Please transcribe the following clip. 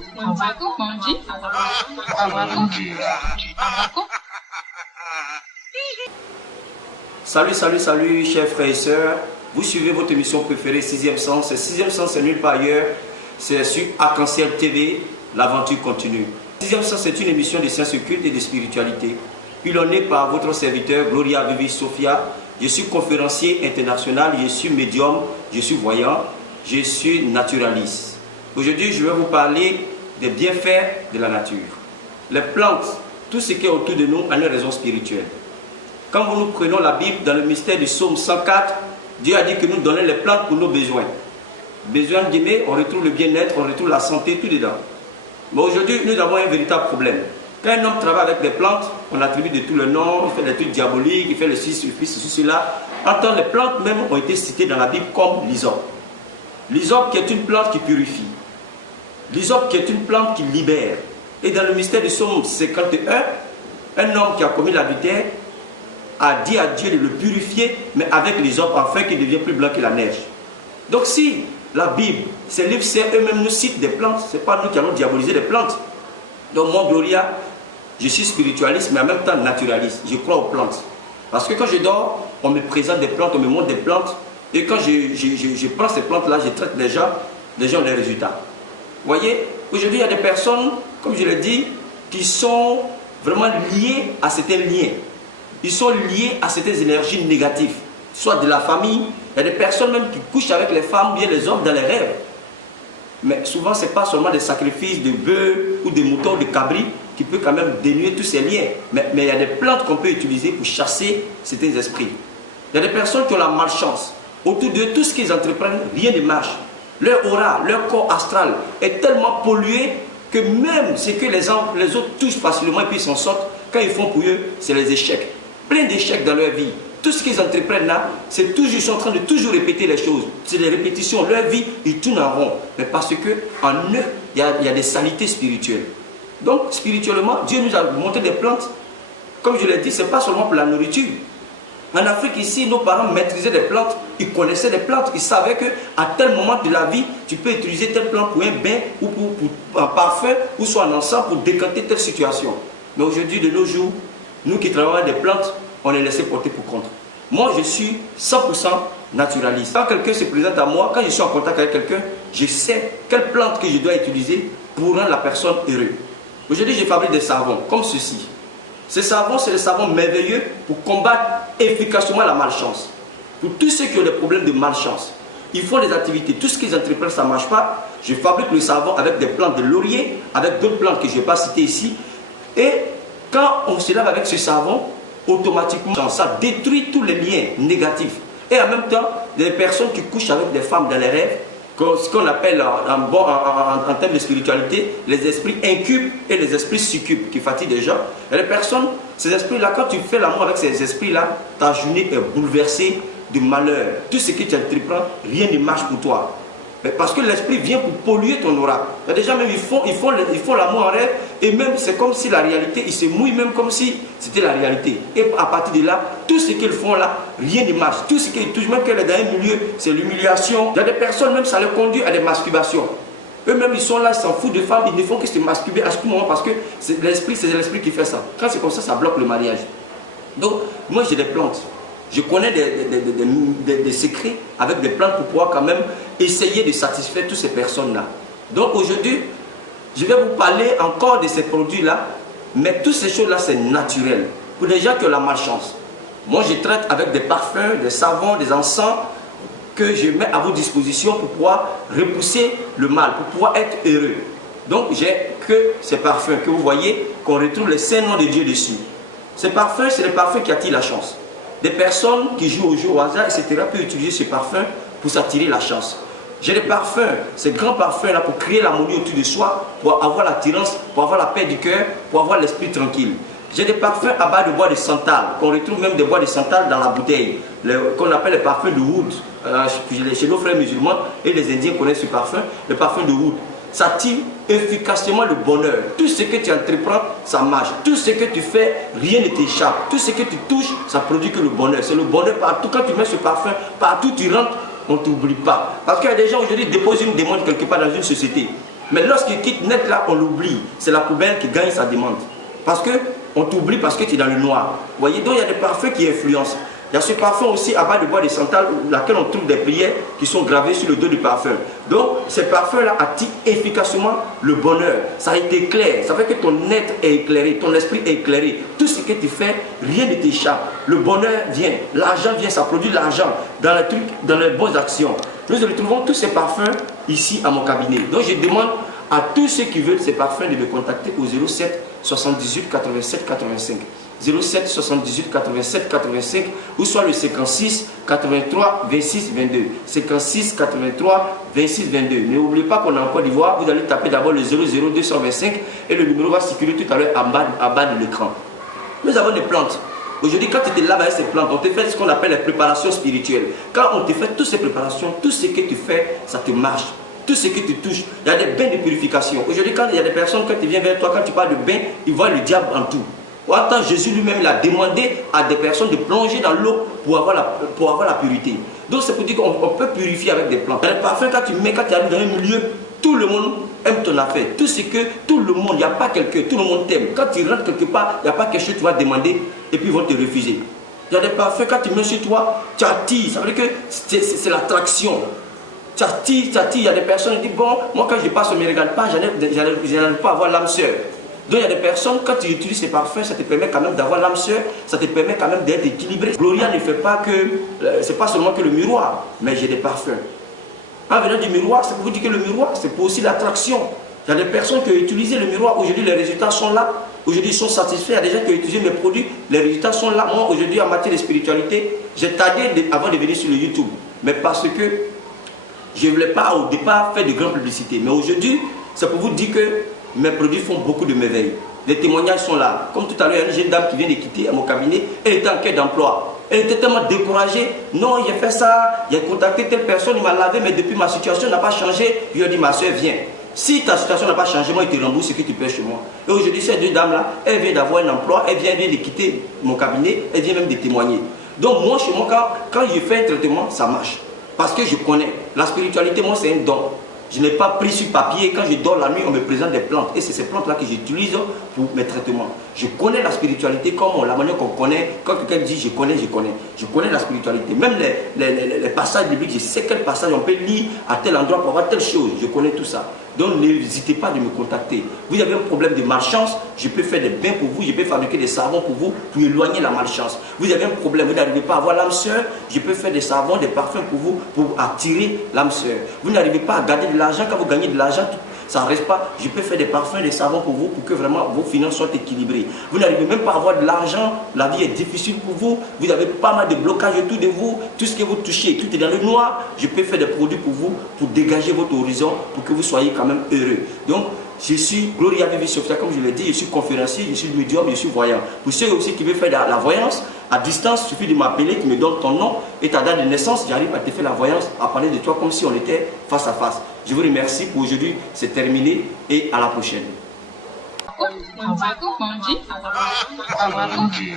Tabaco, on dit tabaco. Tabaco. Salut, chers frères et sœurs. Vous suivez votre émission préférée, 6e Sens. Et 6e Sens, c'est nulle part ailleurs. C'est sur Arc-en-Ciel TV, l'aventure continue. 6e Sens, c'est une émission de sciences occultes et de spiritualité, pilonnée par votre serviteur Gloria Vivi Sophia. Je suis conférencier international, je suis médium, je suis voyant, je suis naturaliste. Aujourd'hui, je vais vous parler des bienfaits de la nature. Les plantes, tout ce qui est autour de nous a une raison spirituelle. Quand nous prenons la Bible, dans le mystère du psaume 104, Dieu a dit que nous donnons les plantes pour nos besoins. Besoin d'aimer, on retrouve le bien-être, on retrouve la santé, tout dedans. Mais aujourd'hui, nous avons un véritable problème. Quand un homme travaille avec des plantes, on attribue de tout le nom, il fait des trucs diaboliques, il fait le ceci, cela. Pourtant, les plantes même ont été citées dans la Bible comme l'hysope. L'hysope qui est une plante qui purifie. L'hysope qui est une plante qui libère. Et dans le mystère du psaume 51, un homme qui a commis l'adultère a dit à Dieu de le purifier, mais avec l'hysope, afin qu'il devienne plus blanc que la neige. Donc si la Bible, ces livres eux-mêmes nous citent des plantes, ce n'est pas nous qui allons diaboliser les plantes. Donc moi, Gloria, je suis spiritualiste, mais en même temps naturaliste. Je crois aux plantes. Parce que quand je dors, on me présente des plantes, on me montre des plantes. Et quand je prends ces plantes-là, je traite les gens ont des résultats. Vous voyez, aujourd'hui, il y a des personnes, comme je l'ai dit, qui sont vraiment liées à certains liens. Ils sont liés à certaines énergies négatives, soit de la famille. Il y a des personnes même qui couchent avec les femmes, bien les hommes dans les rêves. Mais souvent, ce n'est pas seulement des sacrifices de bœufs ou de moutons, de cabris qui peut quand même dénuer tous ces liens. Mais il y a des plantes qu'on peut utiliser pour chasser certains esprits. Il y a des personnes qui ont la malchance. Autour d'eux, tout ce qu'ils entreprennent, rien ne marche. Leur aura, leur corps astral est tellement pollué que même ce que les autres touchent facilement et puis s'en sortent, quand ils font pour eux, c'est les échecs. Plein d'échecs dans leur vie. Tout ce qu'ils entreprennent là, c'est toujours, ils sont en train de toujours répéter les choses. C'est des répétitions. Leur vie, ils tournent en rond. Mais parce qu'en eux, il y a des saletés spirituelles. Donc, spirituellement, Dieu nous a montré des plantes. Comme je l'ai dit, ce n'est pas seulement pour la nourriture. En Afrique, ici, nos parents maîtrisaient des plantes. Ils connaissaient des plantes. Ils savaient qu'à tel moment de la vie, tu peux utiliser telle plante pour un bain ou pour un parfum ou soit un encens pour décanter telle situation. Mais aujourd'hui, de nos jours, nous qui travaillons avec des plantes, on est laissé porter pour contre. Moi, je suis 100% naturaliste. Quand quelqu'un se présente à moi, quand je suis en contact avec quelqu'un, je sais quelle plante que je dois utiliser pour rendre la personne heureuse. Aujourd'hui, je fabrique des savons comme ceci. Ces savons, c'est des savons merveilleux pour combattre efficacement la malchance. Pour tous ceux qui ont des problèmes de malchance, ils font des activités. Tout ce qu'ils entreprennent, ça ne marche pas. Je fabrique le savon avec des plantes de laurier, avec d'autres plantes que je ne vais pas citer ici. Et quand on se lave avec ce savon, automatiquement, ça détruit tous les liens négatifs. Et en même temps, des personnes qui couchent avec des femmes dans les rêves, ce qu'on appelle en termes de spiritualité, les esprits incubes et les esprits succubes qui fatiguent les gens. Et les personnes, ces esprits-là, quand tu fais l'amour avec ces esprits-là, ta journée est bouleversée de malheur. Tout ce que tu entreprends, rien ne marche pour toi. Mais parce que l'esprit vient pour polluer ton aura. Il y a des gens même, ils font l'amour en rêve et même c'est comme si la réalité, ils se mouillent même comme si c'était la réalité. Et à partir de là, tout ce qu'ils font là, rien ne marche. Tout ce qu'ils touchent, même qu'elle est dans un milieu, c'est l'humiliation. Il y a des personnes, même ça les conduit à des masturbations. Eux-mêmes, ils sont là, ils s'en foutent de femmes, ils ne font que se masturber à tout moment parce que c'est l'esprit qui fait ça. Quand c'est comme ça bloque le mariage. Donc, moi j'ai des plantes. Je connais des secrets avec des plantes pour pouvoir quand même essayer de satisfaire toutes ces personnes-là. Donc aujourd'hui, je vais vous parler encore de ces produits-là, mais toutes ces choses-là, c'est naturel. Pour les gens qui ont la malchance. Moi, je traite avec des parfums, des savons, des encens que je mets à votre disposition pour pouvoir repousser le mal, pour pouvoir être heureux. Donc, j'ai que ces parfums que vous voyez, qu'on retrouve les saints noms de Dieu dessus. Ces parfums, c'est les parfums qui attirent la chance. Des personnes qui jouent au jeu au hasard, etc., peuvent utiliser ce parfum pour s'attirer la chance. J'ai des parfums, ces grands parfums-là, pour créer l'harmonie autour de soi, pour avoir l'attirance, pour avoir la paix du cœur, pour avoir l'esprit tranquille. J'ai des parfums à base de bois de santal, qu'on retrouve même des bois de santal dans la bouteille, qu'on appelle les parfums de oud. Chez nos frères musulmans, et les Indiens connaissent ce parfum, le parfum de oud. Ça tire efficacement le bonheur. Tout ce que tu entreprends, ça marche. Tout ce que tu fais, rien ne t'échappe. Tout ce que tu touches, ça produit que le bonheur. C'est le bonheur partout. Quand tu mets ce parfum, partout tu rentres, on ne t'oublie pas. Parce qu'il y a des gens aujourd'hui qui déposent une demande quelque part dans une société. Mais lorsqu'il quitte net là, on l'oublie. C'est la poubelle qui gagne sa demande. Parce que on t'oublie parce que tu es dans le noir. Vous voyez, donc il y a des parfums qui influencent. Il y a ce parfum aussi à base de bois de santal, laquelle on trouve des prières qui sont gravées sur le dos du parfum. Donc, ces parfums-là attirent efficacement le bonheur. Ça t'éclaire, ça fait que ton être est éclairé, ton esprit est éclairé. Tout ce que tu fais, rien ne t'échappe. Le bonheur vient, l'argent vient, ça produit de l'argent dans les trucs, dans les bonnes actions. Nous retrouvons tous ces parfums ici à mon cabinet. Donc, je demande à tous ceux qui veulent ces parfums de me contacter au 07 78 87 85. 07 78 87 85 ou soit le 56 83 26 22. 56 83 26 22. N'oubliez pas qu'on est en Côte d'Ivoire, vous allez taper d'abord le 00 225 et le numéro va circuler tout à l'heure en bas de l'écran. Nous avons des plantes. Aujourd'hui, quand tu te laves avec ces plantes, on te fait ce qu'on appelle les préparations spirituelles. Quand on te fait toutes ces préparations, tout ce que tu fais, ça te marche. Tout ce que tu touches, il y a des bains de purification. Aujourd'hui, quand il y a des personnes, quand tu viens vers toi, quand tu parles de bain, ils voient le diable en tout. Attends, Jésus lui-même, il a demandé à des personnes de plonger dans l'eau pour avoir la purité. Donc c'est pour dire qu'on peut purifier avec des plantes. Les parfums, quand tu arrives dans un milieu, tout le monde aime ton affaire. Tout ce que tout le monde, il n'y a pas quelqu'un, tout le monde t'aime. Quand tu rentres quelque part, il n'y a pas quelque chose que tu vas demander et puis ils vont te refuser. Il y a des parfums, quand tu mets sur toi, tu attires. Ça veut dire que c'est l'attraction. Tu attires, il y a des personnes qui disent, bon, moi quand je passe, on ne me regarde pas, je n'arrive pas à avoir l'âme sœur. Donc il y a des personnes, quand tu utilises ces parfums, ça te permet quand même d'avoir l'âme sœur, ça te permet quand même d'être équilibré. Gloria ne fait pas que, c'est pas seulement que le miroir, mais j'ai des parfums. En venant du miroir, c'est pour vous dire que le miroir, c'est pour aussi l'attraction. Il y a des personnes qui ont utilisé le miroir, aujourd'hui les résultats sont là, aujourd'hui ils sont satisfaits. Il y a des gens qui ont utilisé mes produits, les résultats sont là. Moi aujourd'hui en matière de spiritualité, j'ai tagué avant de venir sur le YouTube, mais parce que je ne voulais pas au départ faire de grande publicité. Mais aujourd'hui, c'est pour vous dire que mes produits font beaucoup de merveilles. Les témoignages sont là. Comme tout à l'heure, il y a une jeune dame qui vient de quitter à mon cabinet. Elle était en quête d'emploi. Elle était tellement découragée. Non, j'ai fait ça, j'ai contacté telle personne, il m'a lavé, mais depuis ma situation n'a pas changé. Je lui ai dit, ma soeur, viens. Si ta situation n'a pas changé, moi, il te rembourse ce que tu payes chez moi. Et aujourd'hui, ces deux dames-là, elles viennent d'avoir un emploi, elles viennent de quitter mon cabinet, elles viennent même de témoigner. Donc moi, chez moi, quand je fais un traitement, ça marche. Parce que je connais. La spiritualité, moi, c'est un don. Je n'ai pas pris sur papier. Quand je dors la nuit, on me présente des plantes. Et c'est ces plantes-là que j'utilise pour mes traitements. Je connais la spiritualité comme la manière qu'on connaît. Quand quelqu'un dit je connais, je connais. Je connais la spiritualité. Même les passages bibliques, je sais quel passage on peut lire à tel endroit pour avoir telle chose. Je connais tout ça. Donc n'hésitez pas de me contacter. Vous avez un problème de malchance, je peux faire des bains pour vous, je peux fabriquer des savons pour vous, pour éloigner la malchance. Vous avez un problème, vous n'arrivez pas à avoir l'âme sœur, je peux faire des savons, des parfums pour vous, pour attirer l'âme sœur. Vous n'arrivez pas à gagner de l'argent, quand vous gagnez de l'argent, ça ne reste pas, je peux faire des parfums, des savons pour vous, pour que vraiment vos finances soient équilibrées. Vous n'arrivez même pas à avoir de l'argent, la vie est difficile pour vous, vous avez pas mal de blocages autour de vous, tout ce que vous touchez, tout est dans le noir, je peux faire des produits pour vous, pour dégager votre horizon, pour que vous soyez quand même heureux. Donc, je suis Gloria Vivi Sophia, comme je l'ai dit, je suis conférencier, je suis médium, je suis voyant. Pour ceux aussi qui veulent faire la voyance, à distance, il suffit de m'appeler, tu me donnes ton nom et ta date de naissance, j'arrive à te faire la voyance, à parler de toi comme si on était face à face. Je vous remercie pour aujourd'hui, c'est terminé et à la prochaine. Bom dia.